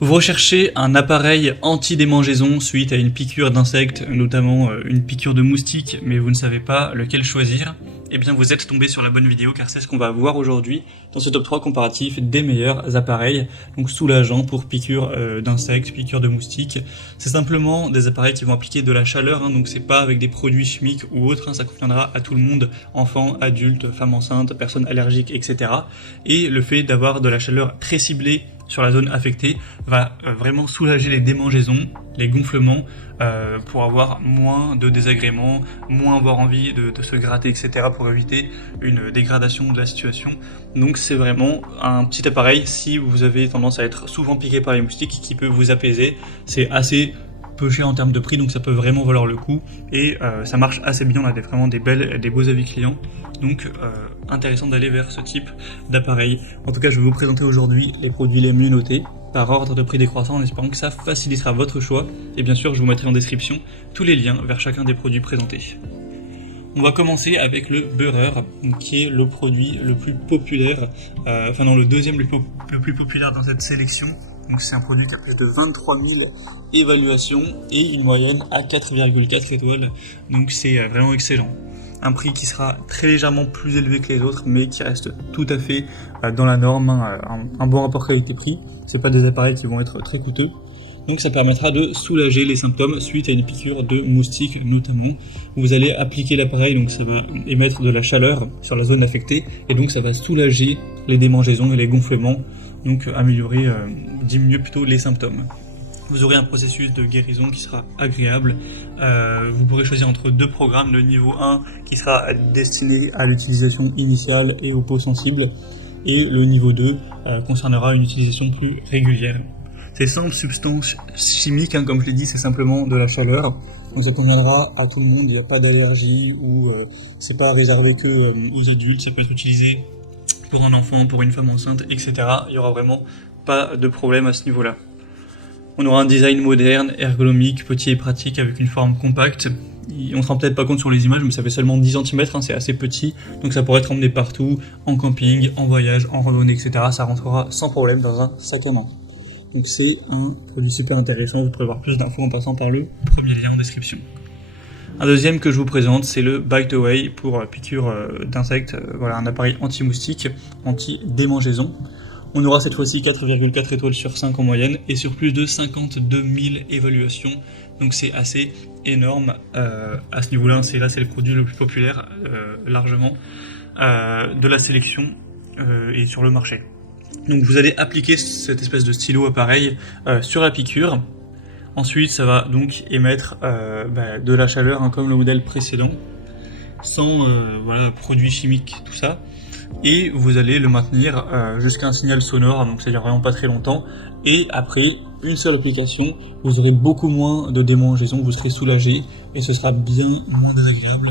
Vous recherchez un appareil anti-démangeaison suite à une piqûre d'insectes, notamment une piqûre de moustique, mais vous ne savez pas lequel choisir. Eh bien vous êtes tombé sur la bonne vidéo car c'est ce qu'on va voir aujourd'hui dans ce top 3 comparatif des meilleurs appareils, donc soulageants pour piqûre d'insectes, piqûre de moustiques. C'est simplement des appareils qui vont appliquer de la chaleur, donc c'est pas avec des produits chimiques ou autres, ça conviendra à tout le monde, enfants, adultes, femmes enceintes, personnes allergiques, etc. Et le fait d'avoir de la chaleur très ciblée sur la zone affectée va vraiment soulager les démangeaisons, les gonflements, pour avoir moins de désagréments, moins avoir envie de se gratter, etc. pour éviter une dégradation de la situation. Donc c'est vraiment un petit appareil si vous avez tendance à être souvent piqué par les moustiques qui peut vous apaiser. C'est assez peu cher en termes de prix, donc ça peut vraiment valoir le coup et ça marche assez bien. On a vraiment des beaux avis clients, donc intéressant d'aller vers ce type d'appareil. En tout cas, je vais vous présenter aujourd'hui les produits les mieux notés par ordre de prix décroissant en espérant que ça facilitera votre choix, et bien sûr je vous mettrai en description tous les liens vers chacun des produits présentés. On va commencer avec le beurreur, qui est le produit le plus populaire, le deuxième le plus populaire dans cette sélection. Donc c'est un produit qui a plus de 23 000 évaluations et une moyenne à 4,4 étoiles, donc c'est vraiment excellent. Un prix qui sera très légèrement plus élevé que les autres, mais qui reste tout à fait dans la norme, un bon rapport qualité-prix. C'est pas des appareils qui vont être très coûteux. Donc ça permettra de soulager les symptômes suite à une piqûre de moustique notamment. Vous allez appliquer l'appareil, donc ça va émettre de la chaleur sur la zone affectée, et donc ça va soulager les démangeaisons et les gonflements, donc diminuer plutôt les symptômes. Vous aurez un processus de guérison qui sera agréable. Vous pourrez choisir entre deux programmes, le niveau 1 qui sera destiné à l'utilisation initiale et aux peaux sensibles, et le niveau 2 concernera une utilisation plus régulière. C'est sans substance chimique, comme je l'ai dit, c'est simplement de la chaleur. Donc ça conviendra à tout le monde, il n'y a pas d'allergie ou c'est pas réservé que aux adultes, ça peut être utilisé pour un enfant, pour une femme enceinte, etc. Il n'y aura vraiment pas de problème à ce niveau-là. On aura un design moderne, ergonomique, petit et pratique avec une forme compacte. On ne se rend peut-être pas compte sur les images, mais ça fait seulement 10 cm, c'est assez petit, donc ça pourrait être emmené partout, en camping, en voyage, en randonnée, etc. Ça rentrera sans problème dans un sac à main. Donc c'est un produit super intéressant, vous pourrez voir plus d'infos en passant par le premier lien en description. Un deuxième que je vous présente, c'est le Bite Away pour piqûre d'insectes, un appareil anti-moustique, anti-démangeaison. On aura cette fois-ci 4,4 étoiles sur 5 en moyenne et sur plus de 52 000 évaluations, donc c'est assez énorme à ce niveau-là. C'est le produit le plus populaire largement de la sélection et sur le marché. Donc vous allez appliquer cette espèce de stylo appareil sur la piqûre. Ensuite ça va donc émettre de la chaleur, comme le modèle précédent, sans produits chimiques, tout ça. Et vous allez le maintenir jusqu'à un signal sonore, donc c'est-à-dire vraiment pas très longtemps. Et après une seule application, vous aurez beaucoup moins de démangeaisons, vous serez soulagé et ce sera bien moins désagréable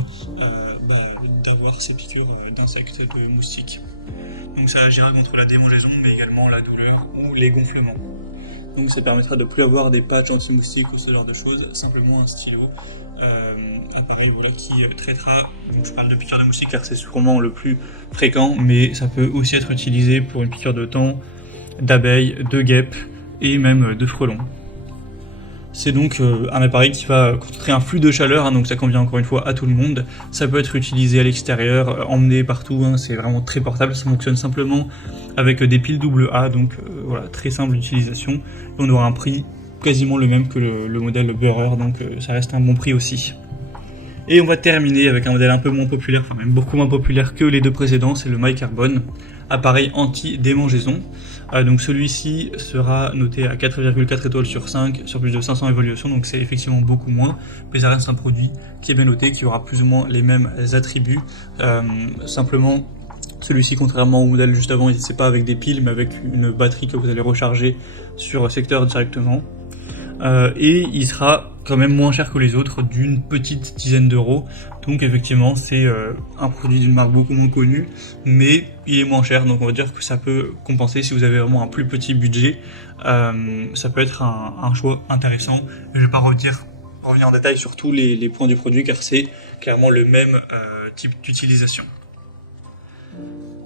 d'avoir ces piqûres d'insectes et de moustiques. Donc ça agira contre la démangeaison, mais également la douleur ou les gonflements. Donc ça permettra de ne plus avoir des patchs anti-moustiques ou ce genre de choses, simplement un stylo appareil qui traitera, donc je parle de piqûre de moustique car c'est sûrement le plus fréquent, mais ça peut aussi être utilisé pour une piqûre de thon, d'abeilles, de guêpes et même de frelons. C'est donc un appareil qui va concentrer un flux de chaleur, donc ça convient encore une fois à tout le monde. Ça peut être utilisé à l'extérieur, emmené partout, c'est vraiment très portable. Ça fonctionne simplement avec des piles AA, donc très simple d'utilisation. Et on aura un prix quasiment le même que le modèle beurreur, donc ça reste un bon prix aussi. Et on va terminer avec un modèle un peu moins populaire, même beaucoup moins populaire que les deux précédents, c'est le MyCarbon, appareil anti-démangeaison. Donc celui-ci sera noté à 4,4 étoiles sur 5 sur plus de 500 évaluations, donc c'est effectivement beaucoup moins, mais ça reste un produit qui est bien noté, qui aura plus ou moins les mêmes attributs. Simplement, celui-ci, contrairement au modèle juste avant, c'est pas avec des piles, mais avec une batterie que vous allez recharger sur secteur directement. Et il sera quand même moins cher que les autres, d'une petite dizaine d'euros. Donc effectivement c'est un produit d'une marque beaucoup moins connue, mais il est moins cher, donc on va dire que ça peut compenser si vous avez vraiment un plus petit budget. Ça peut être un choix intéressant. Je vais pas revenir en détail sur tous les points du produit car c'est clairement le même type d'utilisation.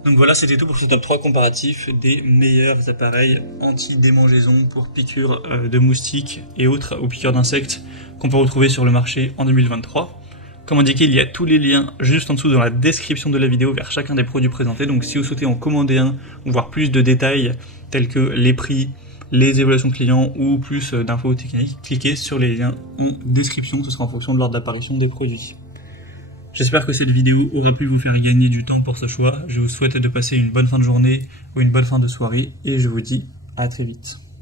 Donc voilà, c'était tout pour ce top 3 comparatif des meilleurs appareils anti-démangeaison pour piqûres de moustiques et autres ou piqûres d'insectes qu'on peut retrouver sur le marché en 2023. Comme indiqué, il y a tous les liens juste en dessous dans la description de la vidéo vers chacun des produits présentés. Donc si vous souhaitez en commander un ou voir plus de détails tels que les prix, les évaluations clients ou plus d'infos techniques, cliquez sur les liens en description, ce sera en fonction de l'ordre d'apparition des produits. J'espère que cette vidéo aura pu vous faire gagner du temps pour ce choix. Je vous souhaite de passer une bonne fin de journée ou une bonne fin de soirée et je vous dis à très vite.